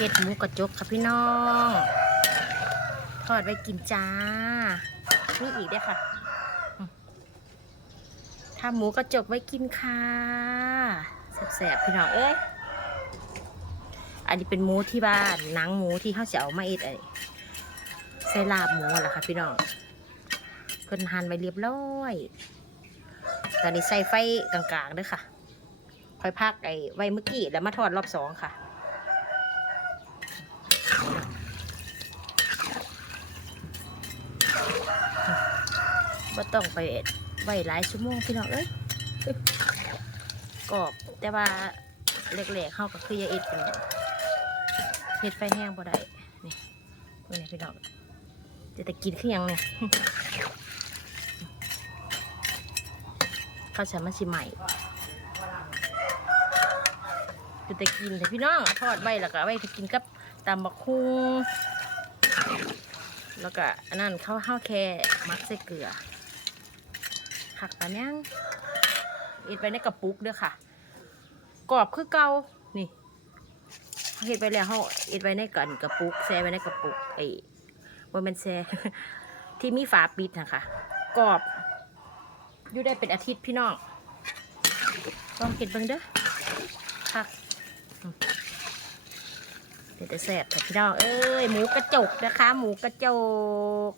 เห็ดหมูกระจกค่ะพี่น้องทอดไว้กินจ้านี่อีกด้ค่ะทำหมูกระจกไว้กินค่ะแสบๆพี่น้องเอ้ยอันนี้เป็นหมูที่บ้านหนังหมูที่เขาจะเอามาเอ็ดไอ้ใส่ลาบหมูแหละค่ะพี่น้องเพิ่นหั่นไว้เรียบร้อยตอนนี้ใส่ไฟกลางๆเด้วยค่ะ ค่อยพักไอ้ไว้เมื่อกี้แล้วมาทอดรอบสองค่ะ บ่ต้องไปไว้หลายชั่วโมงพี่น้องเอ้ยกรอบแต่ว่าเล็กๆเข้าก็คือยาเอ็ดเป็นเห็ดไฟแห้งบ่ได้นี่เบิ่งนี่พี่น้องจะแต่กินคือหยังเนี่ยข้าวสามันสิใหม่จะแต่กินแต่พี่น้องทอดไว้แล้วก็เอาไว้กินกับตำบักคุ้งแล้วก็อันนั้นข้าวห้าวแค่มักใส่เกลือ ผักปลาแนงเอ็ดไว้ในกระปุกเด้อค่ะ กรอบคือเก่านี่เฮ็ดไปแล้วเฮาเอ็ดไว้ในกันกระปุกแช่ไว้ในกระปุกไอ้บ่แม่นแช่ที่มีฝาปิดนะคะกรอบอยู่ได้เป็นอาทิตย์พี่น้องลองกินเบิ่งเด้อค่ะอืมเดี๋ยวจะแซ่บค่พี่น้องเอ้ยหมูกระจกนะคะ หมูกระจก